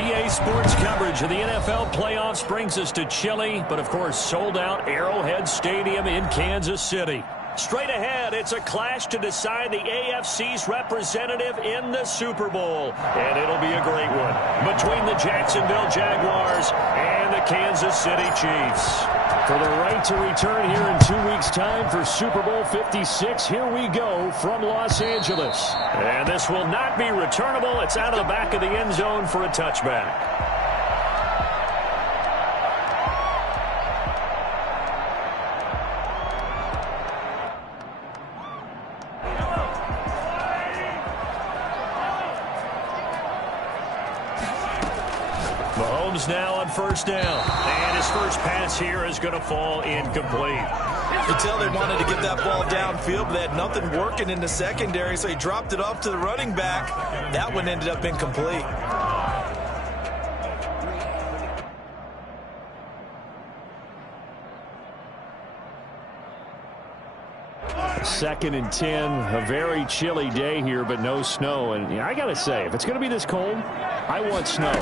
EA Sports coverage of the NFL playoffs brings us to chilly, but of course sold-out Arrowhead Stadium in Kansas City. Straight ahead, it's a clash to decide the AFC's representative in the Super Bowl. And it'll be a great one between the Jacksonville Jaguars and the Kansas City Chiefs. For the right to return here in 2 weeks' time for Super Bowl 56, here we go from Los Angeles. And this will not be returnable. It's out of the back of the end zone for a touchback. Mahomes now on first down. And his first pass here is going to fall incomplete. You could tell they wanted to get that ball downfield, but they had nothing working in the secondary, so he dropped it off to the running back. That one ended up incomplete. Second and 10, a very chilly day here, but no snow. And I got to say, if it's going to be this cold, I want snow.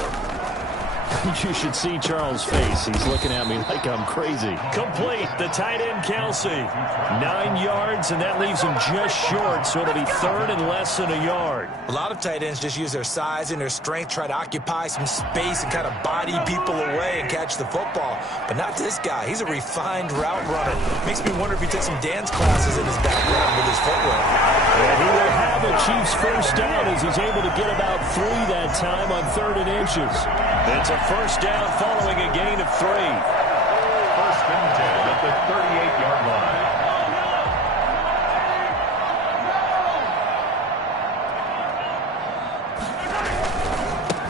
You should see Charles' face. He's looking at me like I'm crazy. Complete, the tight end Kelsey. 9 yards, and that leaves him just short, so it'll be third and less than a yard. A lot of tight ends just use their size and their strength, try to occupy some space and kind of body people away and catch the football. But not this guy. He's a refined route runner. Makes me wonder if he took some dance classes in his background with his footwork. And he will have a Chiefs first down as he's able to get about 3 that time on 3rd and inches. It's a first down following a gain of 3. First and 10 at the 38-yard line.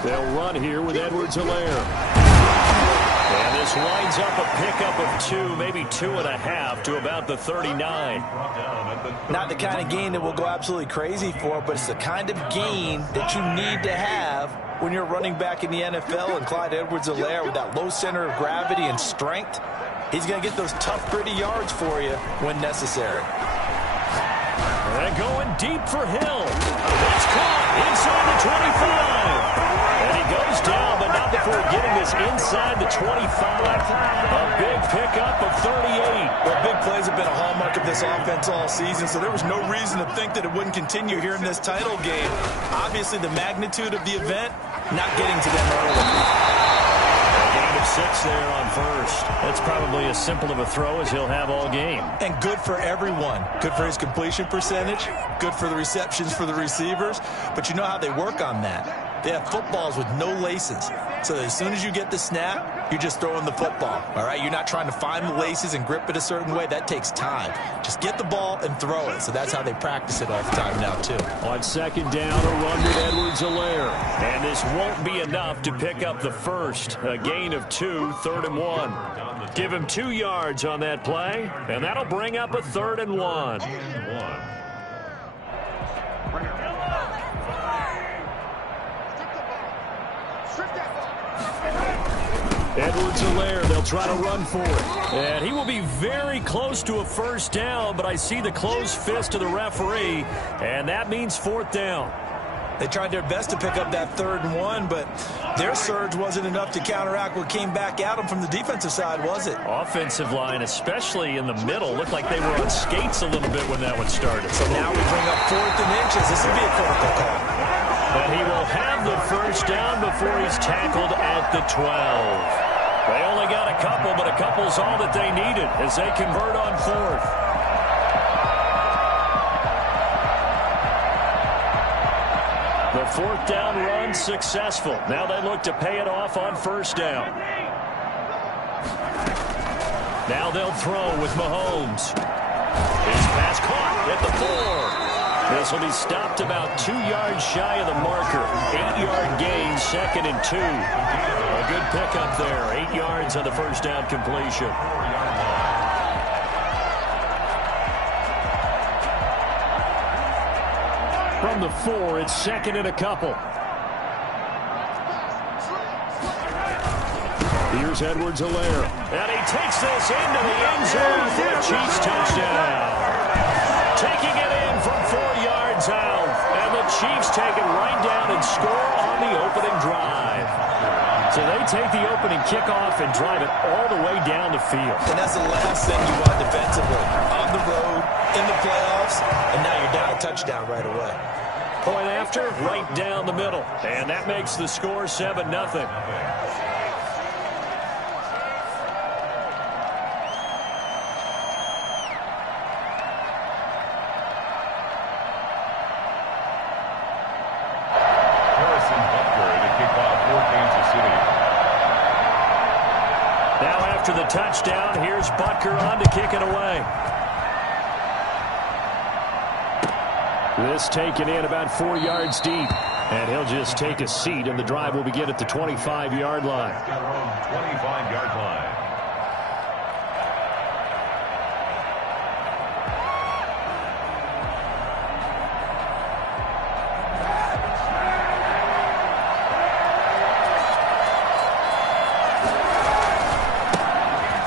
They'll run here with Edwards-Helaire. And this winds up a pickup of 2, maybe 2.5 to about the 39. Not the kind of gain that we'll go absolutely crazy for, but it's the kind of gain that you need to have when you're running back in the NFL. And Clyde Edwards-Helaire, with that low center of gravity and strength, he's going to get those tough, gritty yards for you when necessary. And going deep for Hill. It's caught inside the 25. And he goes down, but not before getting this inside the 25. A big pickup of 38. Well, big plays have been a hallmark of this offense all season, so there was no reason to think that it wouldn't continue here in this title game. Obviously, the magnitude of the event not getting to them early. Gain of 6 there on first. That's probably as simple of a throw as he'll have all game. And good for everyone. Good for his completion percentage. Good for the receptions for the receivers. But you know how they work on that. They have footballs with no laces. So that as soon as you get the snap, you're just throwing the football. All right? You're not trying to find the laces and grip it a certain way. That takes time. Just get the ball and throw it. So that's how they practice it all the time now, too. On second down, a run with Edwards-Helaire. And this won't be enough to pick up the first. A gain of 2, 3rd and 1. Give him 2 yards on that play, and that'll bring up a 3rd and 1. Edwards-Helaire, they'll try to run for it. And he will be very close to a first down, but I see the closed fist of the referee, and that means 4th down. They tried their best to pick up that 3rd and 1, but their surge wasn't enough to counteract what came back at them from the defensive side, was it? Offensive line, especially in the middle, looked like they were on skates a little bit when that one started. So now we bring up 4th and inches. This will be a critical call. And he will have the first down before he's tackled at the 12. They only got a couple, but a couple's all that they needed as they convert on 4th. The 4th down run successful. Now they look to pay it off on first down. Now they'll throw with Mahomes. His pass caught at the 4. This will be stopped about 2 yards shy of the marker. 8-yard gain, 2nd and 2. A good pickup there. 8 yards on the first down completion. From the 4, it's 2nd and a couple. Here's Edwards-Helaire. And he takes this into the end zone for a Chiefs touchdown. Taking it in from 4 yards out. And the Chiefs take it right down and score on the opening drive. So they take the opening kickoff and drive it all the way down the field. And that's the last thing you want defensively. On the road, in the playoffs, and now you're down a touchdown right away. Point after, right down the middle. And that makes the score 7-0. Now after the touchdown, here's Butker on to kick it away. This taken in about 4 yards deep. And he'll just take a seat, and the drive will begin at the 25-yard line. 25-yard line.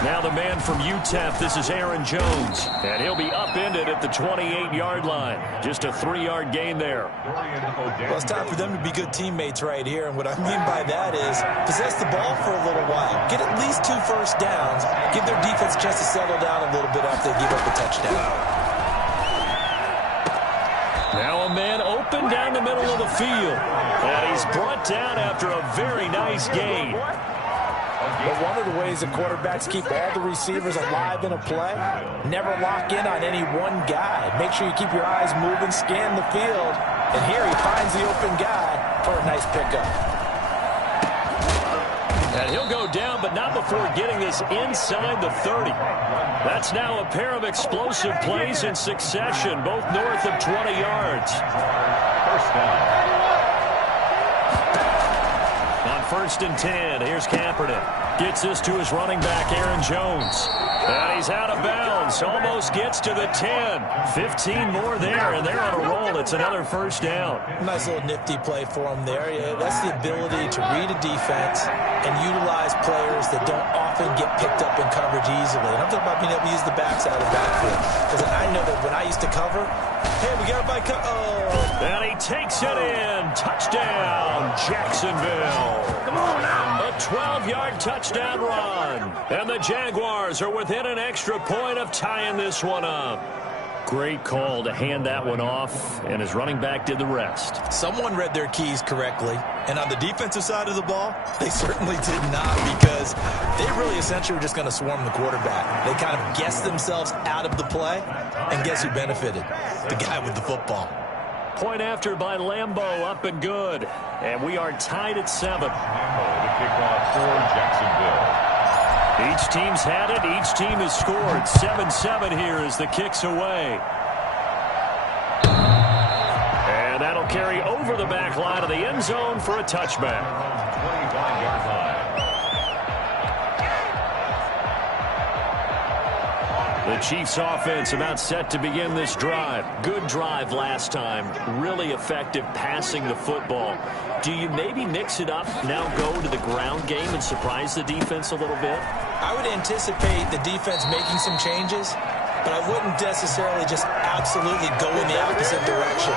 Now the man from UTEP, this is Aaron Jones. And he'll be upended at the 28-yard line. Just a 3-yard gain there. Well, it's time for them to be good teammates right here. And what I mean by that is possess the ball for a little while. Get at least 2 first downs. Give their defense a chance to settle down a little bit after they give up a touchdown. Now a man open down the middle of the field. And he's brought down after a very nice gain. But one of the ways that quarterbacks keep all the receivers alive in a play, never lock in on any one guy. Make sure you keep your eyes moving, scan the field. And here he finds the open guy for a nice pickup. And he'll go down, but not before getting this inside the 30. That's now a pair of explosive plays in succession, both north of 20 yards. First down. On 1st and 10, here's Kaepernick. Gets this to his running back, Aaron Jones. And he's out of bounds. Almost gets to the 10. 15 more there, and they're on a roll. It's another first down. Nice little nifty play for him there. Yeah, that's the ability to read a defense and utilize players that don't often get picked up in coverage easily. And I'm talking about being able to use the backs out of the backfield. Because I know that when I used to cover, hey, we got everybody And he takes it in. Touchdown, Jacksonville. Come on now. A 12-yard touchdown run. And the Jaguars are within an extra point of tying this one up. Great call to hand that one off, and his running back did the rest. Someone read their keys correctly, and on the defensive side of the ball, they certainly did not, because they really essentially were just going to swarm the quarterback. They kind of guessed themselves out of the play, and guess who benefited? The guy with the football. Point after by Lambeau, up and good. And we are tied at 7. Lambeau to kick off for Jacksonville. Each team's had it. Each team has scored. 7-7 here as the kick's away. And that'll carry over the back line of the end zone for a touchback. 25-yard line. The Chiefs offense about set to begin this drive. Good drive last time. Really effective passing the football. Do you maybe mix it up, now go to the ground game and surprise the defense a little bit? I would anticipate the defense making some changes, but I wouldn't necessarily just absolutely go in the opposite direction.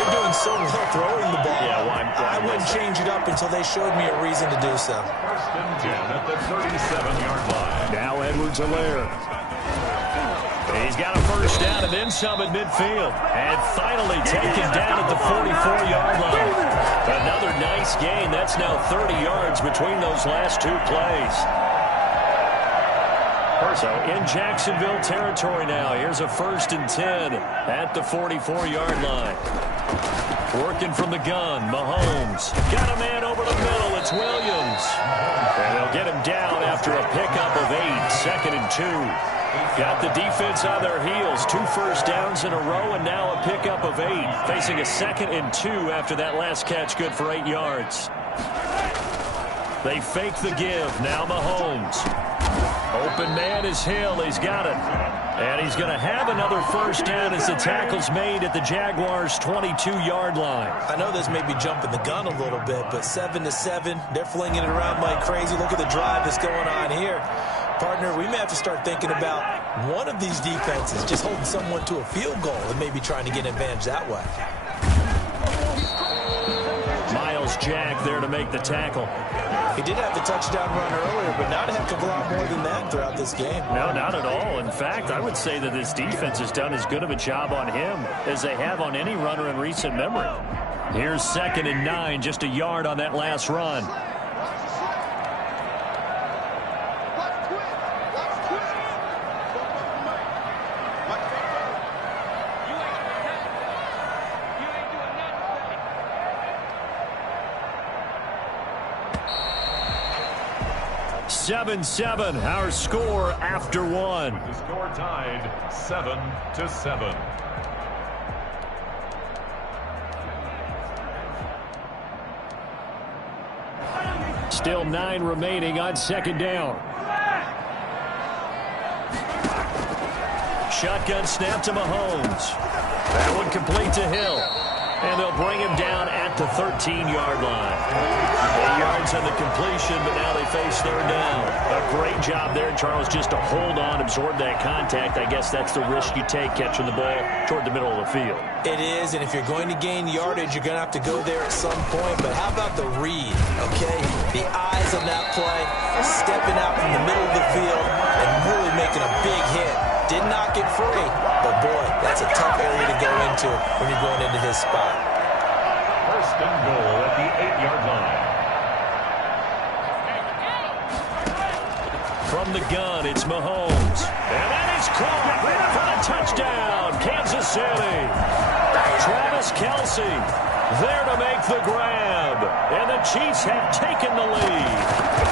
They're doing so well throwing the ball. Yeah, I wouldn't change it up until they showed me a reason to do so. 1st and 10 at the 37-yard line. Now Edwards-Helaire. He's got a first down and then some at midfield. And finally taken down at the 44-yard line. Another nice gain. That's now 30 yards between those last 2 plays. So in Jacksonville territory now. Here's a 1st and 10 at the 44-yard line. Working from the gun, Mahomes. Got a man over the middle. It's Williams. And they'll get him down after a pickup of 8. 2nd and 2. Got the defense on their heels. 2 first downs in a row, and now a pickup of 8. Facing a 2nd and 2 after that last catch, good for 8 yards. They fake the give. Now Mahomes. Open man is Hill. He's got it. And he's going to have another first down as the tackle's made at the Jaguars' 22-yard line. I know this may be jumping the gun a little bit, but 7-7, they're flinging it around like crazy. Look at the drive that's going on here. Partner, we may have to start thinking about one of these defenses just holding someone to a field goal and maybe trying to get an advantage that way. It's Jack there to make the tackle. He did have the touchdown run earlier, but not a heck of a lot more than that throughout this game. No, not at all. In fact, I would say that this defense has done as good of a job on him as they have on any runner in recent memory. Here's 2nd and 9, just a yard on that last run. Seven, our score after one. The score tied 7-7. Still 9 remaining on 2nd down. Shotgun snap to Mahomes. That one complete to Hill. And they'll bring him down at the 13-yard line. 8 yards on the completion, but now they face 3rd down. A great job there, Charles, just to hold on, absorb that contact. I guess that's the risk you take catching the ball toward the middle of the field. It is, and if you're going to gain yardage, you're going to have to go there at some point. But how about the read, okay? The eyes on that play, stepping out from the middle of the field and really making a big hit. Did not get free, but boy, that's a tough area to go into when you're going into his spot. 1st and goal at the 8-yard line. From the gun, it's Mahomes. And that is caught for the touchdown, Kansas City. Travis Kelce there to make the grab. And the Chiefs have taken the lead.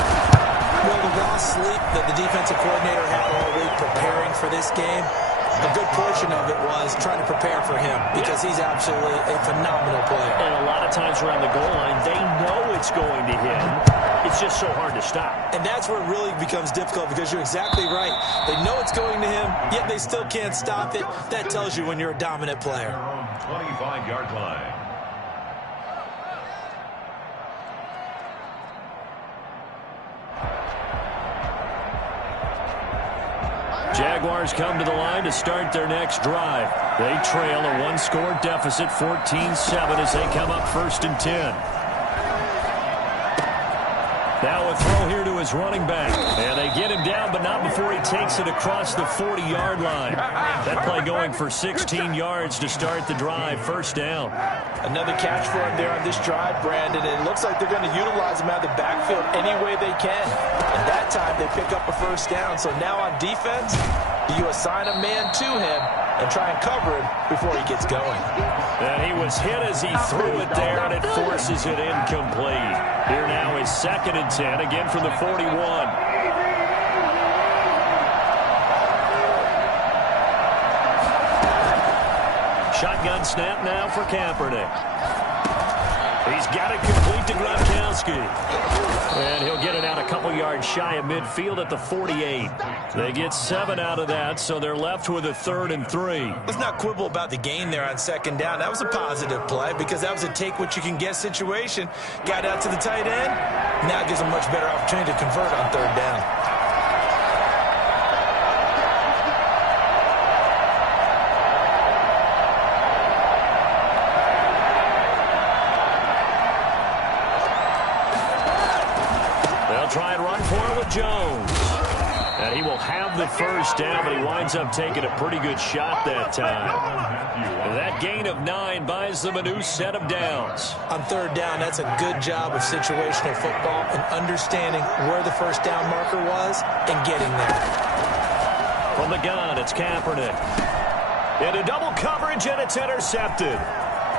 Well, the lost sleep that the defensive coordinator had all week preparing for this game, a good portion of it was trying to prepare for him because he's absolutely a phenomenal player. And a lot of times around the goal line, they know it's going to him. It's just so hard to stop. And that's where it really becomes difficult because you're exactly right. They know it's going to him, yet they still can't stop it. That tells you when you're a dominant player. 25-yard line. Jaguars come to the line to start their next drive. They trail a 1-score deficit, 14-7, as they come up 1st and 10. Now a throw here to his running back. And they get him down, but not before he takes it across the 40-yard line. That play going for 16 yards to start the drive, 1st down. Another catch for him there on this drive, Brandon. And it looks like they're going to utilize him out of the backfield any way they can. And that time they pick up a 1st down. So now on defense, you assign a man to him and try and cover him before he gets going. And he was hit as he threw it there, and it forces it incomplete. Here now is 2nd and 10, again from the 41. Shotgun snap now for Kaepernick. He's got it complete to Gronkowski. And he'll get it out a couple yards shy of midfield at the 48. They get 7 out of that, so they're left with a 3rd and 3. Let's not quibble about the gain there on 2nd down. That was a positive play because that was a take-what-you-can-get situation. Got out to the tight end. Now it gives them a much better opportunity to convert on 3rd down. Try and run for it with Jones. And he will have the 1st down, but he winds up taking a pretty good shot that time. And that gain of 9 buys them a new set of downs. On 3rd down, that's a good job of situational football and understanding where the 1st down marker was and getting there. From the gun, it's Kaepernick. Into double coverage, and it's intercepted.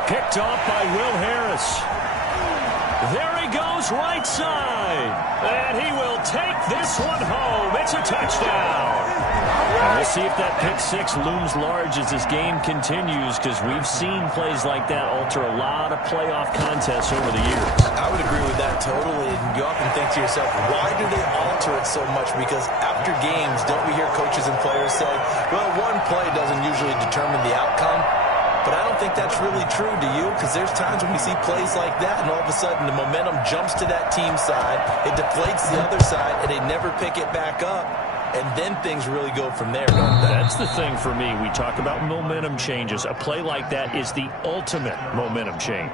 Picked off by Will Harris. There he goes, right side. And he will take this one home. It's a touchdown. And we'll see if that pick 6 looms large as this game continues, because we've seen plays like that alter a lot of playoff contests over the years. I would agree with that totally. And you often think to yourself, why do they alter it so much? Because after games, don't we hear coaches and players say, well, one play doesn't usually determine the outcome. But I don't think that's really true, do you? Because there's times when we see plays like that, and all of a sudden the momentum jumps to that team side, it deflates the other side, and they never pick it back up. And then things really go from there, don't they? That's the thing for me. We talk about momentum changes. A play like that is the ultimate momentum change.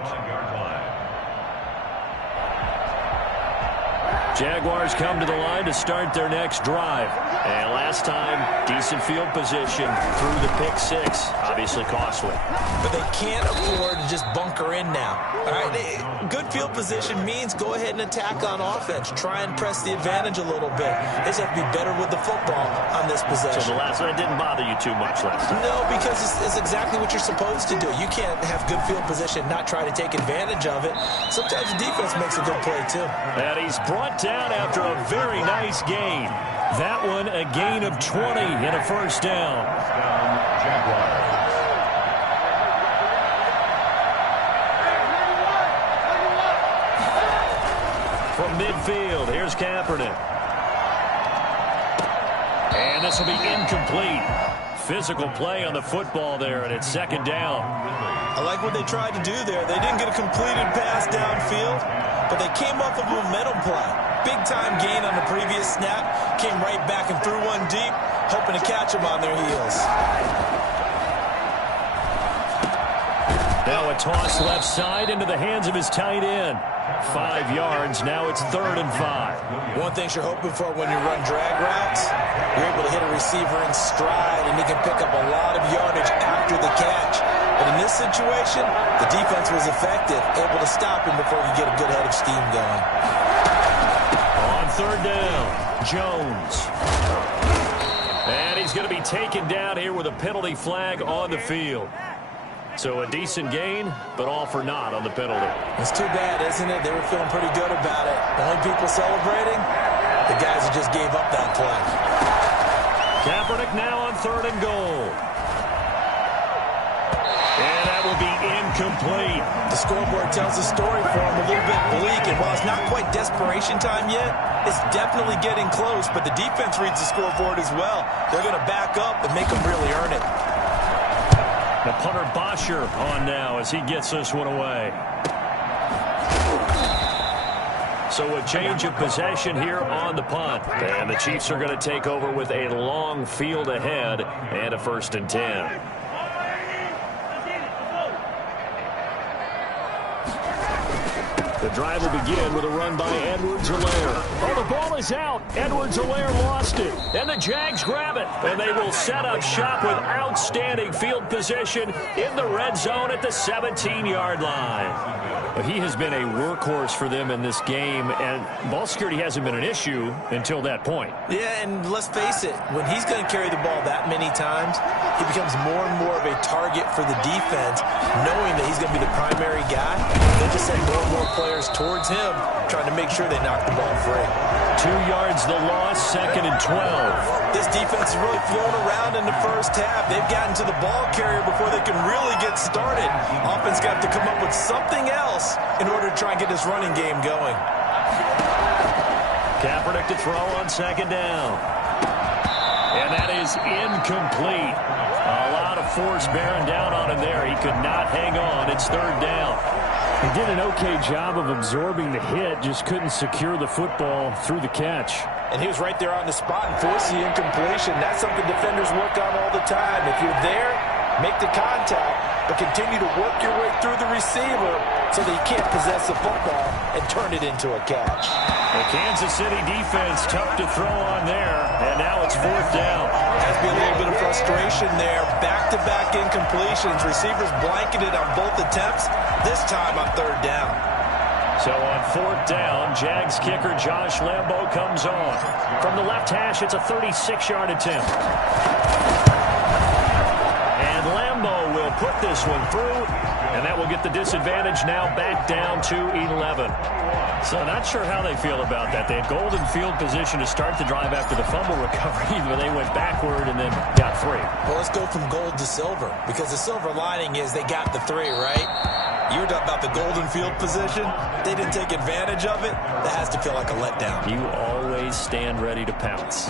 Jaguars come to the line to start their next drive. And last time, decent field position through the pick six. Obviously costly. But they can't afford to just bunker in now. All right, good field position means go ahead and attack on offense. Try and press the advantage a little bit. They just have to be better with the football on this possession. So the last one didn't bother you too much last time? No, because it's exactly what you're supposed to do. You can't have good field position, not try to take advantage of it. Sometimes the defense makes a good play, too. And he's brought down after a very nice gain. That one, a gain of 20 and a first down. From midfield, here's Kaepernick. And this will be incomplete. Physical play on the football there, and it's second down. I like what they tried to do there. They didn't get a completed pass downfield, but they came off of a momentum play. Big-time gain on the previous snap. Came right back and threw one deep, hoping to catch them on their heels. Now a toss left side into the hands of his tight end. 5 yards. Now it's 3rd and 5. One thing you're hoping for when you run drag routes, you're able to hit a receiver in stride, and he can pick up a lot of yardage after the catch. But in this situation, the defense was effective, able to stop him before he get a good head of steam going. On 3rd down, Jones. And he's going to be taken down here with a penalty flag on the field. So a decent gain, but all for naught on the penalty. It's too bad, isn't it? They were feeling pretty good about it. The only people celebrating, the guys who just gave up that play. Kaepernick now on 3rd and goal. And that will be incomplete. The scoreboard tells the story for him, a little bit bleak. And while it's not quite desperation time yet, it's definitely getting close. But the defense reads the scoreboard as well. They're going to back up and make them really earn it. The punter Bosher on now as he gets this one away. So a change of possession here on the punt. And the Chiefs are going to take over with a long field ahead and a 1st and 10. The drive will begin with a run by Edwards-Helaire. Oh, the ball is out. Edwards-Helaire lost it. And the Jags grab it. And they will set up shop with outstanding field position in the red zone at the 17-yard line. Well, he has been a workhorse for them in this game, and ball security hasn't been an issue until that point. Yeah, and let's face it, when he's going to carry the ball that many times, he becomes more and more of a target for the defense, knowing that he's going to be the primary guy. They just send more and more players towards him, trying to make sure they knock the ball free. 2 yards the loss, 2nd and 12. This defense is really flown around in the first half. They've gotten to the ball carrier before they can really get started. Offense got to come up with something else in order to try and get this running game going. Kaepernick to throw on 2nd down. And that is incomplete. A lot of force bearing down on him there. He could not hang on. It's 3rd down. He did an okay job of absorbing the hit, just couldn't secure the football through the catch. And he was right there on the spot and forced the incompletion. That's something defenders work on all the time. If you're there, make the contact, but continue to work your way through the receiver so that he can't possess the football and turn it into a catch. The Kansas City defense tough to throw on there, and now it's 4th down. Has to be a little bit of frustration there. Back-to-back incompletions. Receivers blanketed on both attempts, this time on 3rd down. So on 4th down, Jags kicker Josh Lambo comes on. From the left hash, it's a 36-yard attempt. And Lambo will put this one through, and that will get the disadvantage now back down to 11. So not sure how they feel about that. They had golden field position to start the drive after the fumble recovery, but they went backward and then got 3. Well, let's go from gold to silver, because the silver lining is they got the 3, right? You were talking about the golden field position. They didn't take advantage of it. That has to feel like a letdown. You always stand ready to pounce.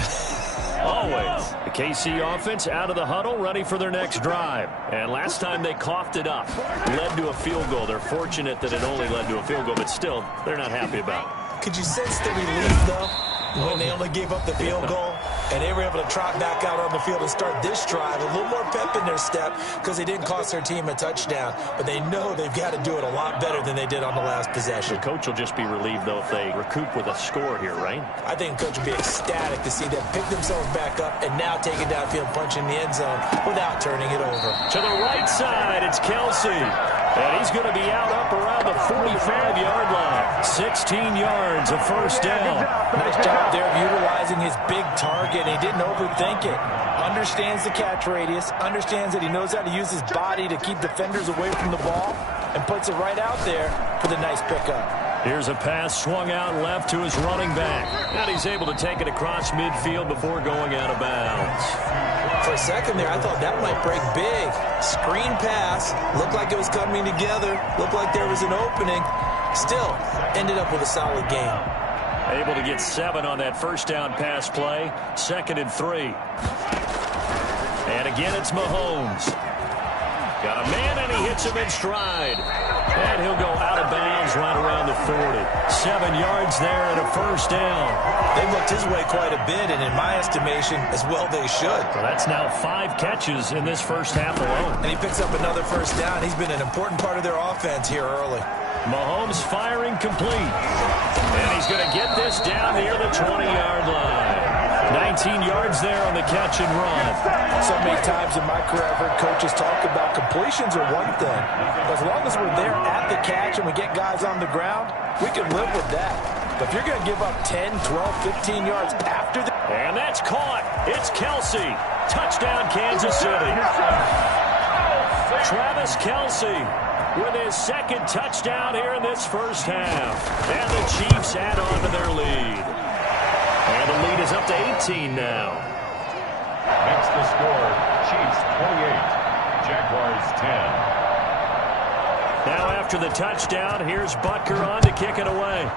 Always. The KC offense out of the huddle, ready for their next drive. And last time they coughed it up. Led to a field goal. They're fortunate that it only led to a field goal, but still, they're not happy about it. Could you sense the relief, though, when they only gave up the field goal? And they were able to trot back out on the field and start this drive. A little more pep in their step because they didn't cost their team a touchdown. But they know they've got to do it a lot better than they did on the last possession. The coach will just be relieved, though, if they recoup with a score here, right? I think the coach will be ecstatic to see them pick themselves back up and now take it downfield, punch in the end zone without turning it over. To the right side, it's Kelsey. And he's going to be out up around the 45-yard line. 16 yards, a first down. Nice job there of utilizing his big target. He didn't overthink it. Understands the catch radius. Understands that he knows how to use his body to keep defenders away from the ball. And puts it right out there for the nice pickup. Here's a pass swung out left to his running back. And he's able to take it across midfield before going out of bounds. For a second there, I thought that might break big. Screen pass. Looked like it was coming together. Looked like there was an opening. Still, ended up with a solid game. Able to get 7 on that first down pass play. 2nd and 3. And again, it's Mahomes. Got a man, and he hits him in stride. And he'll go out of bounds right around the 40. 7 yards there and a first down. They looked his way quite a bit, and in my estimation, as well they should. Well, that's now 5 catches in this first half alone. And he picks up another first down. He's been an important part of their offense here early. Mahomes firing complete. And he's going to get this down near the 20-yard line. 19 yards there on the catch and run. So many times in my career I've heard coaches talk about completions are one thing. As long as we're there at the catch and we get guys on the ground, we can live with that. But if you're going to give up 10, 12, 15 yards after the... And that's caught. It's Kelsey. Touchdown, Kansas City. Travis Kelsey with his 2nd touchdown here in this first half. And the Chiefs add on to their lead. And the lead is up to 18 now. Makes the score, Chiefs 28, Jaguars 10. Now after the touchdown, here's Butker on to kick it away.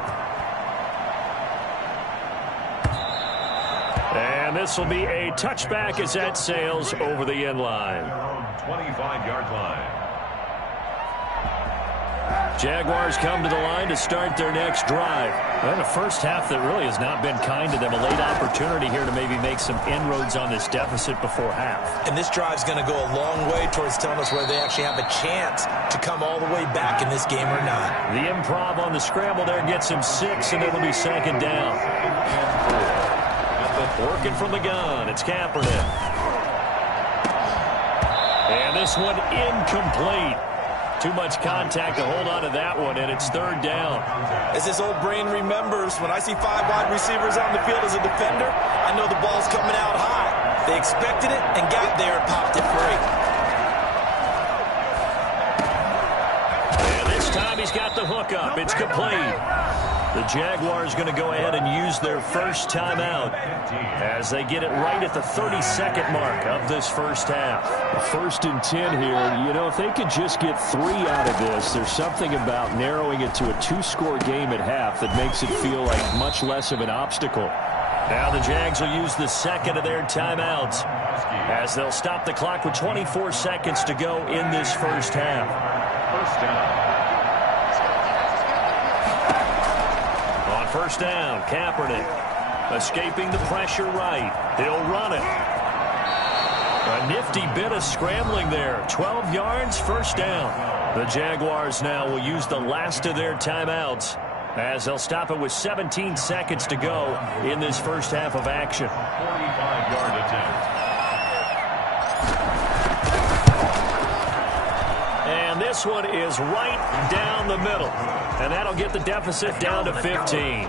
And this will be a touchback as that sails over the end line. 25-yard line. Jaguars come to the line to start their next drive. And a first half that really has not been kind to them. A late opportunity here to maybe make some inroads on this deficit before half. And this drive's going to go a long way towards telling us whether they actually have a chance to come all the way back in this game or not. The improv on the scramble there gets him 6, and it'll be 2nd down. Working from the gun, it's Kaepernick. And this one incomplete. Too much contact to hold on to that one, and it's 3rd down. As this old brain remembers, when I see 5 wide receivers on the field as a defender, I know the ball's coming out high. They expected it and got there and popped it free. And this time he's got the hook up. It's complete. The Jaguars going to go ahead and use their first timeout as they get it right at the 32nd mark of this first half. 1st and 10 here. You know, if they could just get 3 out of this, there's something about narrowing it to a 2-score game at half that makes it feel like much less of an obstacle. Now the Jags will use the 2nd of their timeouts as they'll stop the clock with 24 seconds to go in this first half. First down. First down, Kaepernick escaping the pressure right. He'll run it. A nifty bit of scrambling there. 12 yards, first down. The Jaguars now will use the last of their timeouts as they'll stop it with 17 seconds to go in this first half of action. 45-yard attempt. And this one is right down the middle. And that'll get the deficit down to 15.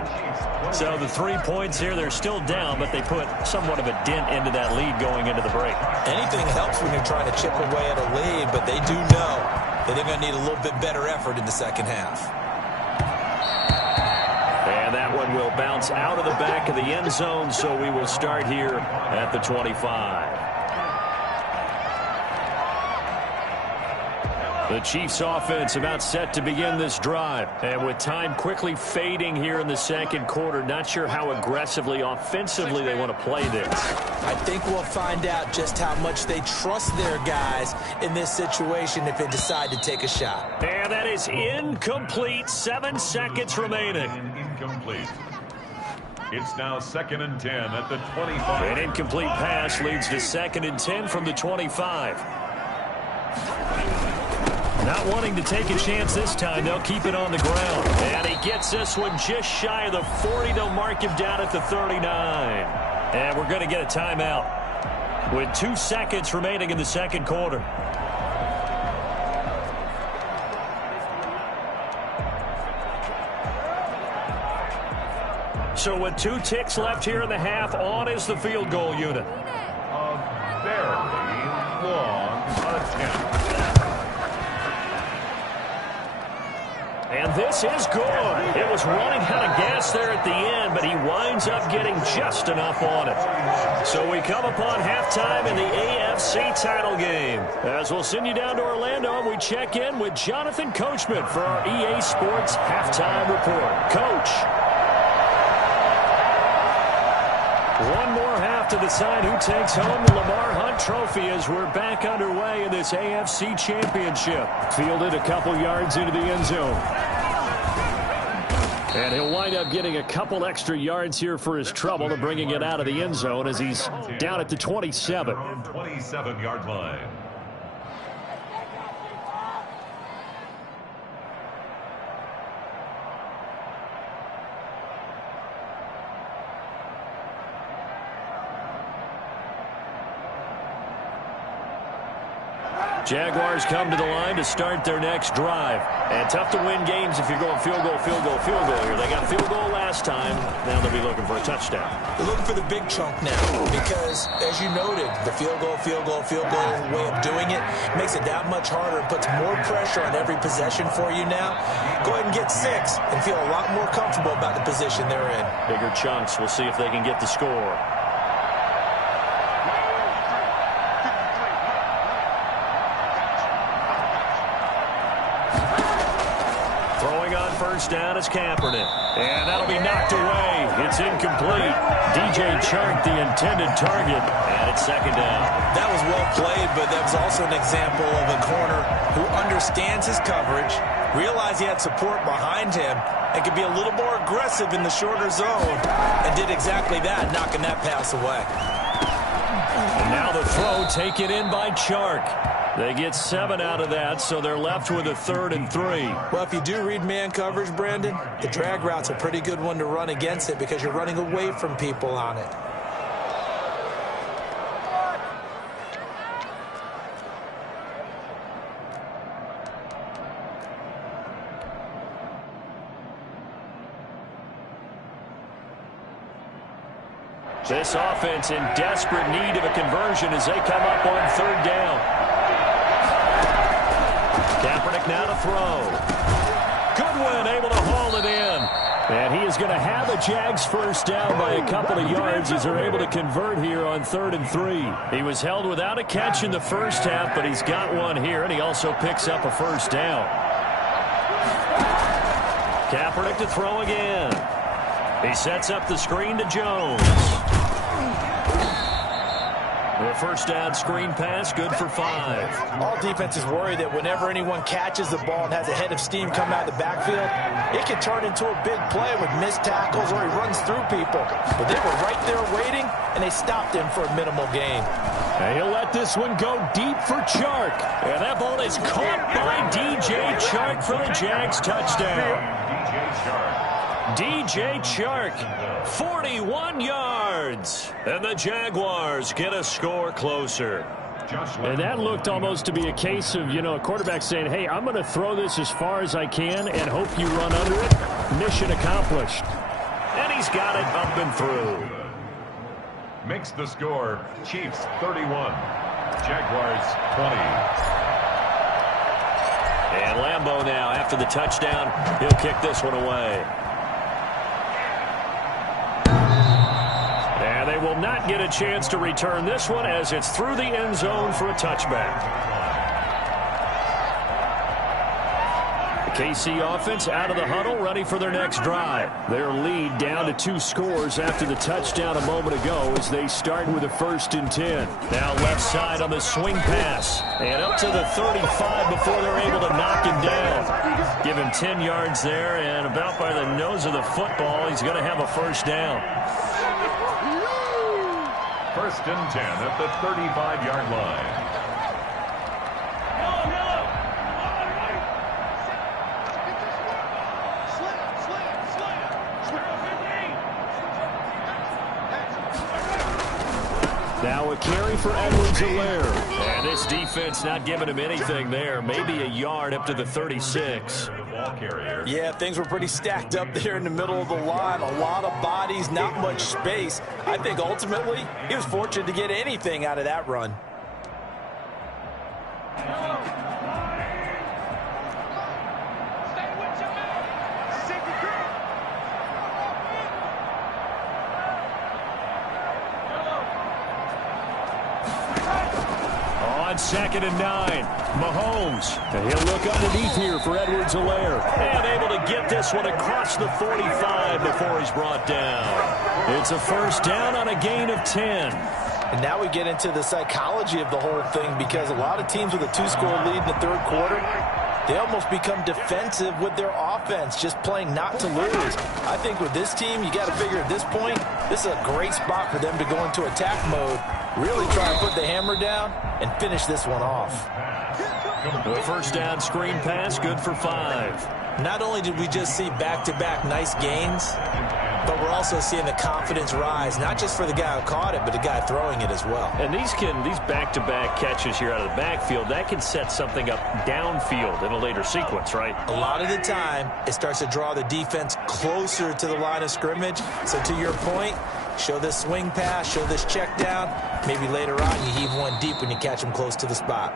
So the 3 points here, they're still down, but they put somewhat of a dent into that lead going into the break. Anything helps when you're trying to chip away at a lead, but they do know that they're going to need a little bit better effort in the second half. And that one will bounce out of the back of the end zone, so we will start here at the 25. The Chiefs offense about set to begin this drive. And with time quickly fading here in the second quarter, not sure how aggressively, offensively they want to play this. I think we'll find out just how much they trust their guys in this situation if they decide to take a shot. And that is incomplete. 7 seconds remaining. Incomplete. It's now 2nd and 10 at the 25. An incomplete pass leads to 2nd and 10 from the 25. Not wanting to take a chance this time, they'll keep it on the ground. And he gets this one just shy of the 40. They'll mark him down at the 39. And we're going to get a timeout with 2 seconds remaining in the second quarter. So with 2 ticks left here in the half, on is the field goal unit. A very long attempt. And this is good. It was running out of gas there at the end, but he winds up getting just enough on it. So we come upon halftime in the AFC title game. As we'll send you down to Orlando, we check in with Jonathan Coachman for our EA Sports Halftime Report. Coach. One more half to decide who takes home the Lamar Hunt Trophy as we're back underway in this AFC Championship. Fielded a couple yards into the end zone. And he'll wind up getting a couple extra yards here for his trouble to bringing it out of the end zone as he's down at the 27. 27-yard line. Jaguars come to the line to start their next drive. And tough to win games if you're going field goal, field goal, field goal here. They got field goal last time. Now they'll be looking for a touchdown. They're looking for the big chunk now because, as you noted, the field goal way of doing it makes it that much harder and puts more pressure on every possession for you now. Go ahead and get 6 and feel a lot more comfortable about the position they're in. Bigger chunks. We'll see if they can get the score. First down is Kaepernick. And that'll be knocked away. It's incomplete. DJ Chark, the intended target. And it's 2nd down. That was well played, but that was also an example of a corner who understands his coverage, realized he had support behind him, and could be a little more aggressive in the shorter zone, and did exactly that, knocking that pass away. And now the throw taken in by Chark. They get 7 out of that, so they're left with a 3rd and 3. Well, if you do read man coverage, Brandon, the drag route's a pretty good one to run against it because you're running away from people on it. This offense in desperate need of a conversion as they come up on 3rd down. Kaepernick now to throw. Goodwin able to haul it in. And he is going to have a Jags first down by a couple of yards as they're able to convert here on 3rd and 3. He was held without a catch in the first half, but he's got one here, and he also picks up a first down. Kaepernick to throw again. He sets up the screen to Jones. The first down screen pass, good for 5. All defenses worry that whenever anyone catches the ball and has a head of steam come out of the backfield, it can turn into a big play with missed tackles or he runs through people. But they were right there waiting, and they stopped him for a minimal gain. And he'll let this one go deep for Chark. And that ball is caught by DJ Chark for the Jags touchdown. DJ Chark, 41 yards. And the Jaguars get a score closer. And that looked almost to be a case of, a quarterback saying, hey, I'm going to throw this as far as I can and hope you run under it. Mission accomplished. And he's got it up and through. Makes the score Chiefs 31, Jaguars 20. And Lambeau now, after the touchdown, he'll kick this one away. And they will not get a chance to return this one as it's through the end zone for a touchback. The KC offense out of the huddle, ready for their next drive. Their lead down to 2 scores after the touchdown a moment ago as they start with a 1st and 10. Now left side on the swing pass. And up to the 35 before they're able to knock him down. Give him 10 yards there, and about by the nose of the football, he's going to have a first down. First and 10 at the 35-yard line. Now a carry for Edwards-Helaire. And this defense not giving him anything there. Maybe a yard up to the 36. Yeah, things were pretty stacked up there in the middle of the line. A lot of bodies, not much space. I think ultimately he was fortunate to get anything out of that run. Second and 9. Mahomes. And he'll look underneath here for Edwards-Helaire. And able to get this one across the 45 before he's brought down. It's a first down on a gain of 10. And now we get into the psychology of the whole thing, because a lot of teams with a 2-score lead in the third quarter, they almost become defensive with their offense, just playing not to lose. I think with this team, you got to figure at this point, this is a great spot for them to go into attack mode, really try and put the hammer down and finish this one off. The first down screen pass, good for 5. Not only did we just see back-to-back nice gains, but we're also seeing the confidence rise, not just for the guy who caught it, but the guy throwing it as well. And these back-to-back catches here out of the backfield, that can set something up downfield in a later sequence, right? A lot of the time, it starts to draw the defense closer to the line of scrimmage. So to your point, show this swing pass, show this check down. Maybe later on you heave one deep when you catch them close to the spot.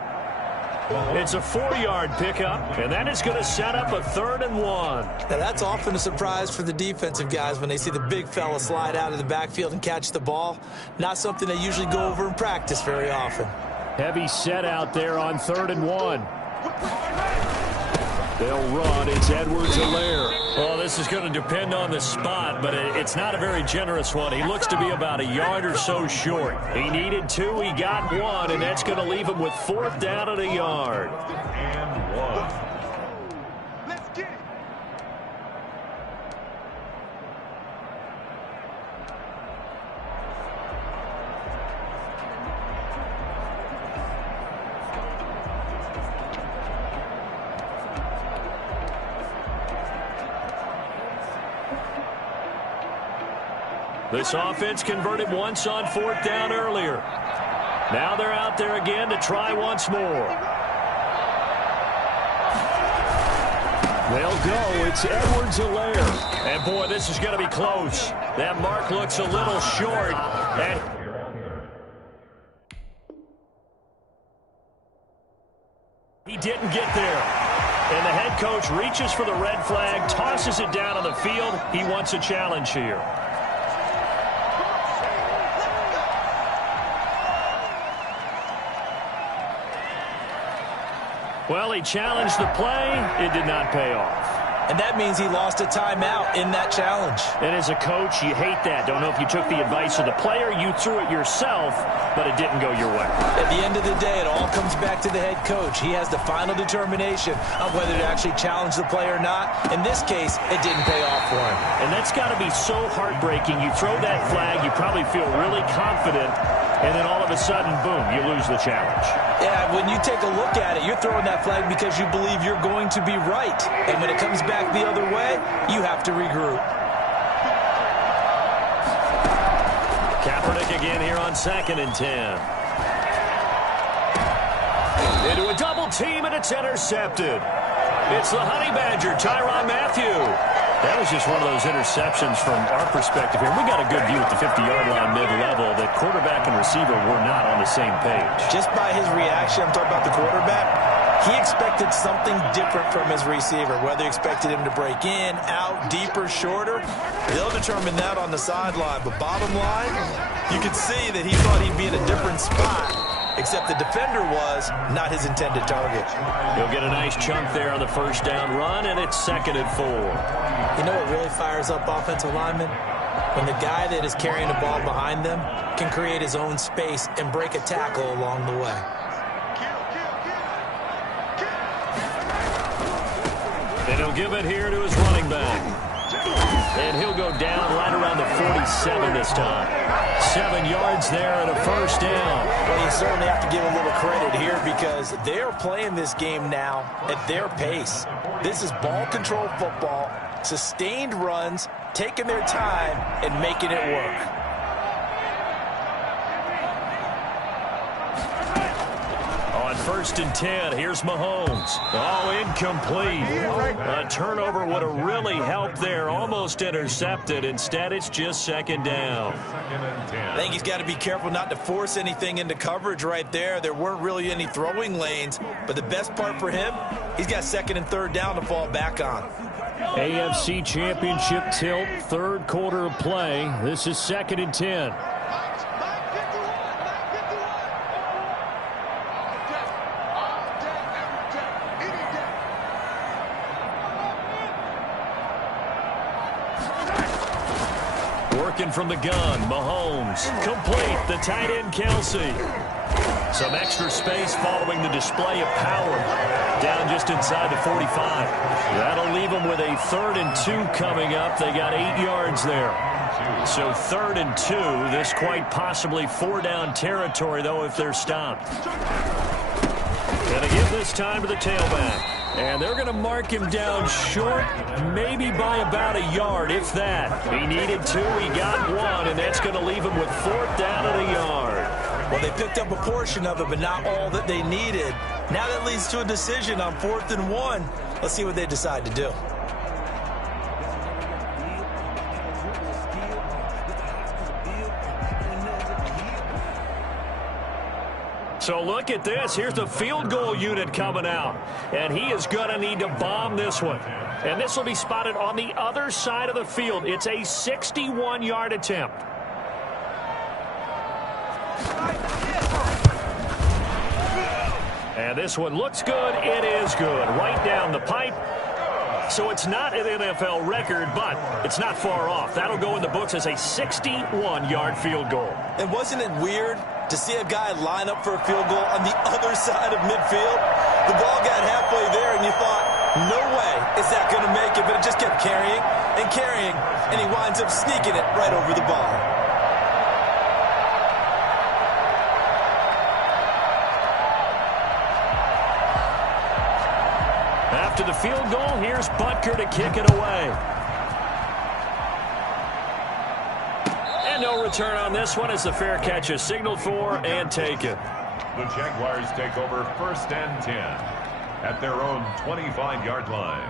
It's a 4-yard pickup, and that is going to set up a 3rd and 1. Now that's often a surprise for the defensive guys when they see the big fella slide out of the backfield and catch the ball. Not something they usually go over in practice very often. Heavy set out there on 3rd and 1. They'll run. It's Edwards-Helaire. Well, this is going to depend on the spot, but it's not a very generous one. He looks to be about a yard or so short. He needed 2, he got 1, and that's going to leave him with 4th down at a yard. And 1. This offense converted once on 4th down earlier. Now they're out there again to try once more. They'll go. It's Edwards-Helaire. And, boy, this is going to be close. That mark looks a little short. And he didn't get there. And the head coach reaches for the red flag, tosses it down on the field. He wants a challenge here. Well, he challenged the play. It did not pay off. And that means he lost a timeout in that challenge. And as a coach, you hate that. Don't know if you took the advice of the player. You threw it yourself, but it didn't go your way. At the end of the day, it all comes back to the head coach. He has the final determination on whether to actually challenge the play or not. In this case, it didn't pay off for him. And that's got to be so heartbreaking. You throw that flag, you probably feel really confident, and then all of a sudden, boom, you lose the challenge. Yeah, when you take a look at it, you're throwing that flag because you believe you're going to be right. And when it comes back the other way, you have to regroup. Kaepernick again here on 2nd and 10. Into a double team, and it's intercepted. It's the Honey Badger, Tyrann Mathieu. That was just one of those interceptions from our perspective here. We got a good view at the 50-yard line mid-level that quarterback and receiver were not on the same page. Just by his reaction, I'm talking about the quarterback, he expected something different from his receiver, whether he expected him to break in, out, deeper, shorter. They'll determine that on the sideline. But bottom line, you could see that he thought he'd be in a different spot, except the defender was not his intended target. He'll get a nice chunk there on the first down run, and it's 2nd and 4. You know what really fires up offensive linemen? When the guy that is carrying the ball behind them can create his own space and break a tackle along the way. And he'll give it here to his running back. And he'll go down right around the 47 this time. 7 yards there and a first down. Well, you certainly have to give a little credit here because they're playing this game now at their pace. This is ball control football, sustained runs, taking their time and making it work. On 1st and 10, here's Mahomes. Oh, incomplete. A turnover would have really helped there. Almost intercepted. Instead, it's just 2nd down. I think he's got to be careful not to force anything into coverage right there. There weren't really any throwing lanes. But the best part for him, he's got 2nd and 3rd down to fall back on. AFC Championship tilt, 3rd quarter of play. This is 2nd and 10. Working from the gun, Mahomes. Complete, the tight end, Kelsey. Some extra space following the display of power. Down just inside the 45. That'll leave them with a 3rd and 2 coming up. They got 8 yards there. So 3rd and 2. This quite possibly 4-down territory, though, if they're stopped. Gonna give this time to the tailback. And they're going to mark him down short, maybe by about a yard, if that. He needed 2, he got 1, and that's going to leave him with 4th down and a yard. Well, they picked up a portion of it, but not all that they needed. Now that leads to a decision on 4th and 1. Let's see what they decide to do. So look at this. Here's the field goal unit coming out. And he is going to need to bomb this one. And this will be spotted on the other side of the field. It's a 61-yard attempt. And this one looks good. It is good. Right down the pipe. So it's not an NFL record, but it's not far off. That'll go in the books as a 61-yard field goal. And wasn't it weird to see a guy line up for a field goal on the other side of midfield? The ball got halfway there, and you thought, no way is that going to make it, but it just kept carrying, and he winds up sneaking it right over the bar. After the field goal, here's Butker to kick it away. And no return on this one as the fair catch is signaled for and taken. The Jaguars take over 1st and 10 at their own 25-yard line.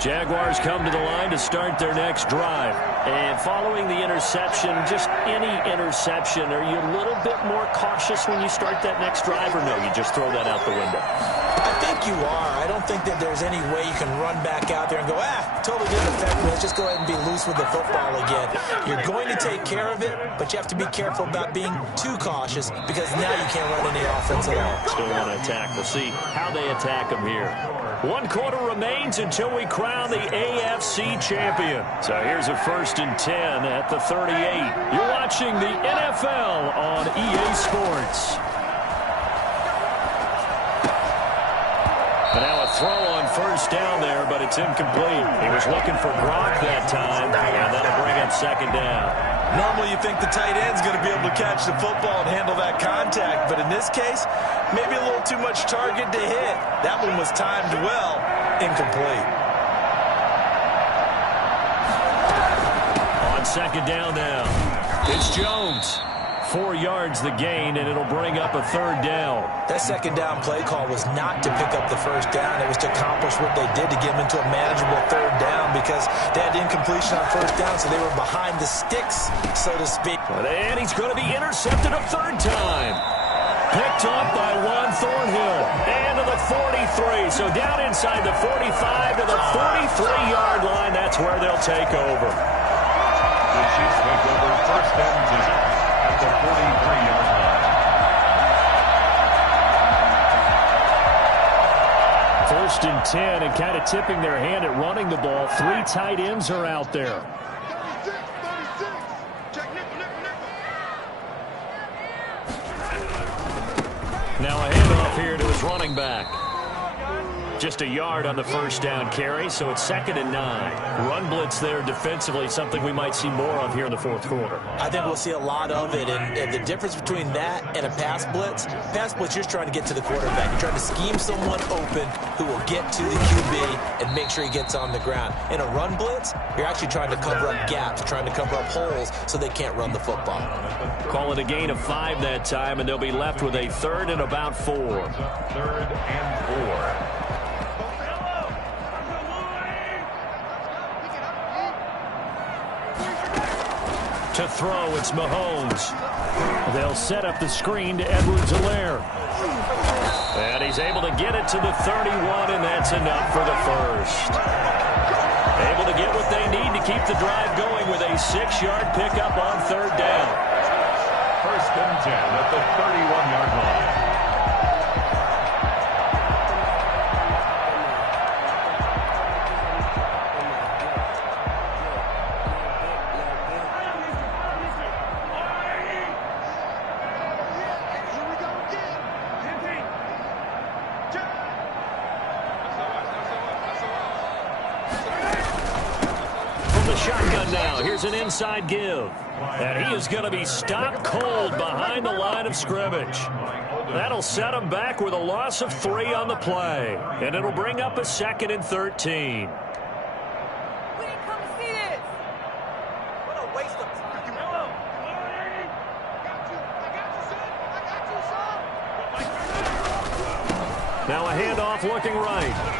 Jaguars come to the line to start their next drive. And following the interception, just any interception, are you a little bit more cautious when you start that next drive, or no, you just throw that out the window? I think you are. I don't think that there's any way you can run back out there and go, totally didn't affect me. Let's just go ahead and be loose with the football again. You're going to take care of it, but you have to be careful about being too cautious because now you can't run any offense at all. Still want to attack. We'll see how they attack them here. 1 quarter remains until we crown the AFC champion. So here's a 1st and 10 at the 38. You're watching the NFL on EA Sports. And now a throw on 1st down there, but it's incomplete. He was looking for Gronk that time, and that'll bring up 2nd down. Normally you think the tight end's going to be able to catch the football and handle that contact, but in this case, maybe a little too much target to hit. That one was timed well, incomplete. On 2nd down now, it's Jones. 4 yards the gain, and it'll bring up a 3rd down. That 2nd down play call was not to pick up the 1st down. It was to accomplish what they did to get them into a manageable 3rd down because they had incompletion on 1st down, so they were behind the sticks, so to speak. And he's going to be intercepted a 3rd time. Picked up by Juan Thornhill. And to the 43. So down inside the 45 to the 43-yard line. That's where they'll take over. The Chiefs take over 1st and 10 at the 43-yard line. 1st and 10, and kind of tipping their hand at running the ball. 3 tight ends are out there. Now a handoff here to his running back. Just a yard on the first down carry, so it's 2nd and 9. Run blitz there defensively, something we might see more of here in the fourth quarter. I think we'll see a lot of it, and the difference between that and a pass blitz, you're just trying to get to the quarterback. You're trying to scheme someone open who will get to the QB and make sure he gets on the ground. In a run blitz, you're actually trying to cover up gaps, trying to cover up holes so they can't run the football. Call it a gain of 5 that time, and they'll be left with a 3rd and about 4. 3rd and 4. To throw, it's Mahomes. They'll set up the screen to Edwards-Helaire. And he's able to get it to the 31, and that's enough for the first. Able to get what they need to keep the drive going with a 6-yard pickup on 3rd down. 1st and 10 at the 31-yard line. Shotgun now. Here's an inside give. And he is going to be stopped cold behind the line of scrimmage. That'll set him back with a loss of 3 on the play. And it'll bring up a 2nd and 13. We didn't come to see this. What a waste of time. Now a handoff looking right.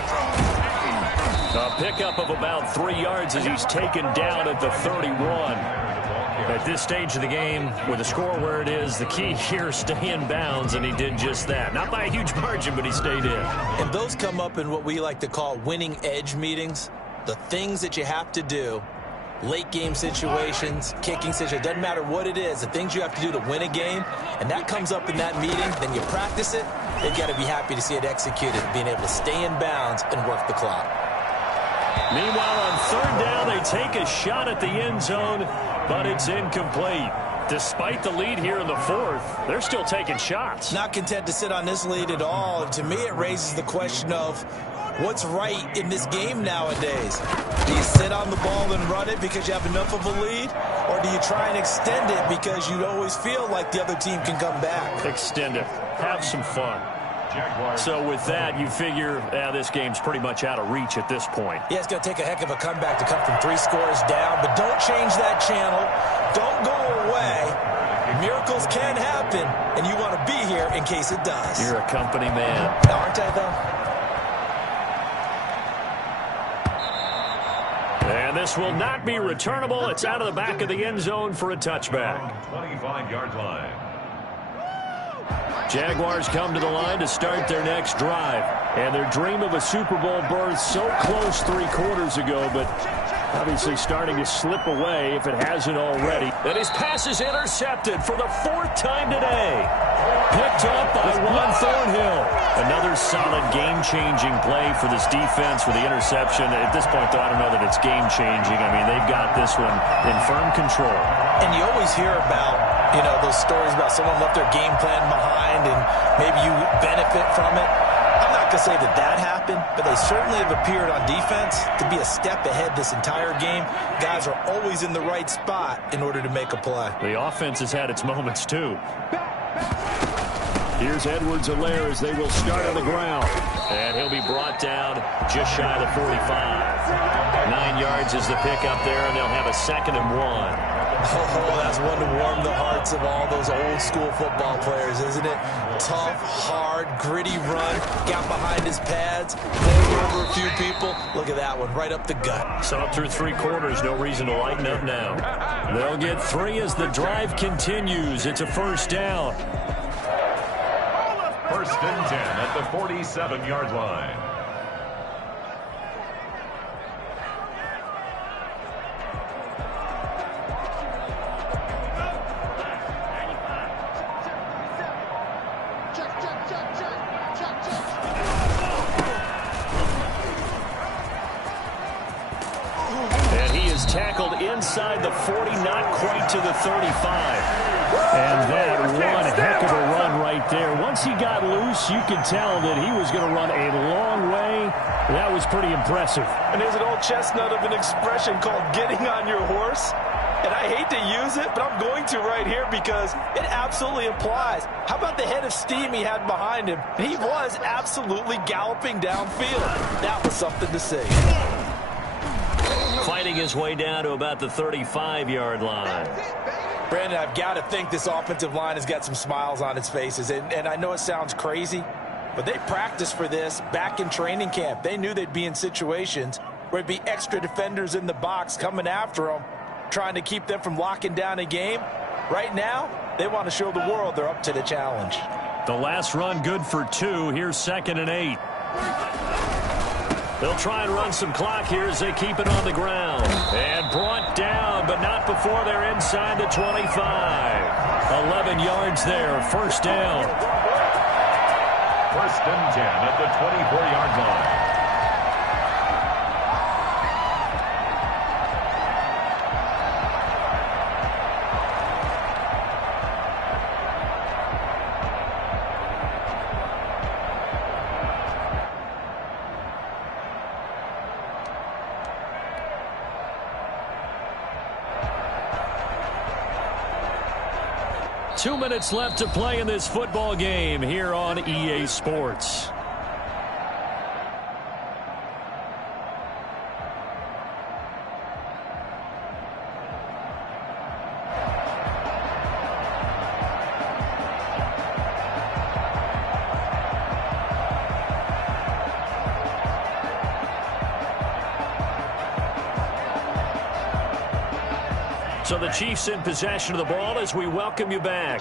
A pickup of about 3 yards as he's taken down at the 31. At this stage of the game, with the score where it is, the key here is stay in bounds, and he did just that. Not by a huge margin, but he stayed in. And those come up in what we like to call winning edge meetings. The things that you have to do, late game situations, kicking situations, doesn't matter what it is, the things you have to do to win a game, and that comes up in that meeting, then you practice it, they've got to be happy to see it executed, being able to stay in bounds and work the clock. Meanwhile, on 3rd down, they take a shot at the end zone, but it's incomplete. Despite the lead here in the 4th, they're still taking shots. Not content to sit on this lead at all. To me, it raises the question of what's right in this game nowadays. Do you sit on the ball and run it because you have enough of a lead? Or do you try and extend it because you always feel like the other team can come back? Extend it. Have some fun. So with that, you figure this game's pretty much out of reach at this point. Yeah, it's going to take a heck of a comeback to come from 3 scores down, but don't change that channel. Don't go away. Miracles can happen, and you want to be here in case it does. You're a company man. Aren't I, though? And this will not be returnable. It's out of the back of the end zone for a touchback. 25-yard line. Jaguars come to the line to start their next drive. And their dream of a Super Bowl berth so close 3 quarters ago, but obviously starting to slip away if it hasn't already. And his pass is intercepted for the 4th time today. Picked up by Juan Thornhill. Another solid game-changing play for this defense with the interception. At this point, though, I don't know that it's game-changing. I mean, they've got this one in firm control. And you always hear about, those stories about someone left their game plan behind and maybe you benefit from it. I'm not going to say that happened, but they certainly have appeared on defense to be a step ahead this entire game. Guys are always in the right spot in order to make a play. The offense has had its moments, too. Here's Edwards-Helaire as they will start on the ground. And he'll be brought down just shy of the 45. 9 yards is the pickup there, and they'll have a 2nd and 1. Oh, that's one to warm the hearts of all those old-school football players, isn't it? Tough, hard, gritty run. Got behind his pads, pulled over a few people. Look at that one, right up the gut. Saw it through 3 quarters. No reason to lighten up now. They'll get 3 as the drive continues. It's a 1st down. 1st and 10 at the 47-yard line. Tackled inside the 40, not quite to the 35. And that one heck of a run right right there. Once he got loose, you could tell that he was going to run a long way. That was pretty impressive. And there's an old chestnut of an expression called getting on your horse. And I hate to use it, but I'm going to right here because it absolutely applies. How about the head of steam he had behind him? He was absolutely galloping downfield. That was something to see. Fighting his way down to about the 35-yard line. Brandon, I've got to think this offensive line has got some smiles on its faces. And I know it sounds crazy, but they practiced for this back in training camp. They knew they'd be in situations where there'd be extra defenders in the box coming after them, trying to keep them from locking down a game. Right now, they want to show the world they're up to the challenge. The last run good for 2. Here's 2nd and 8. They'll try and run some clock here as they keep it on the ground. And brought down, but not before they're inside the 25. 11 yards there, first down. 1st and 10 at the 24-yard line. Two minutes left to play in this football game here on EA Sports. So the Chiefs in possession of the ball as we welcome you back.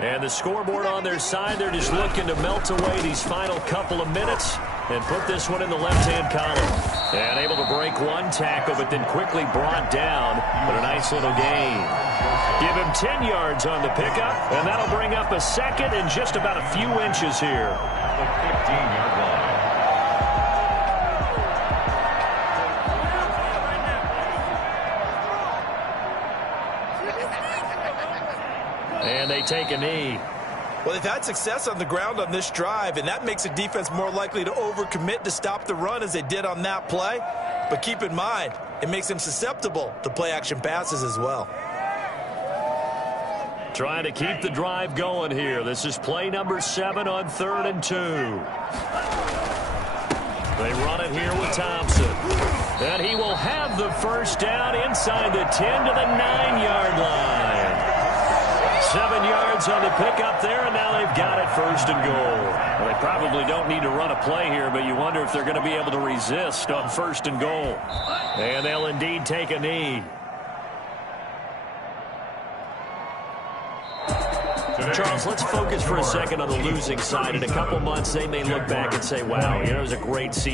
And the scoreboard on their side, they're just looking to melt away these final couple of minutes and put this one in the left-hand column. And able to break one tackle, but then quickly brought down. But a nice little gain. Give him 10 yards on the pickup, and that'll bring up a second and just about a few inches here. The 15-yard line. And they take a knee. Well, they've had success on the ground on this drive, and that makes a defense more likely to overcommit to stop the run as they did on that play. But keep in mind, it makes them susceptible to play-action passes as well. Trying to keep the drive going here. This is play number 7 on 3rd and 2. They run it here with Thompson. And he will have the first down inside the 10 to the 9-yard line. 7 yards on the pickup there, and now they've got it 1st and goal. Well, they probably don't need to run a play here, but you wonder if they're going to be able to resist on 1st and goal. And they'll indeed take a knee. Charles, let's focus for a second on the losing side. In a couple months, they may look back and say, wow, it was a great season.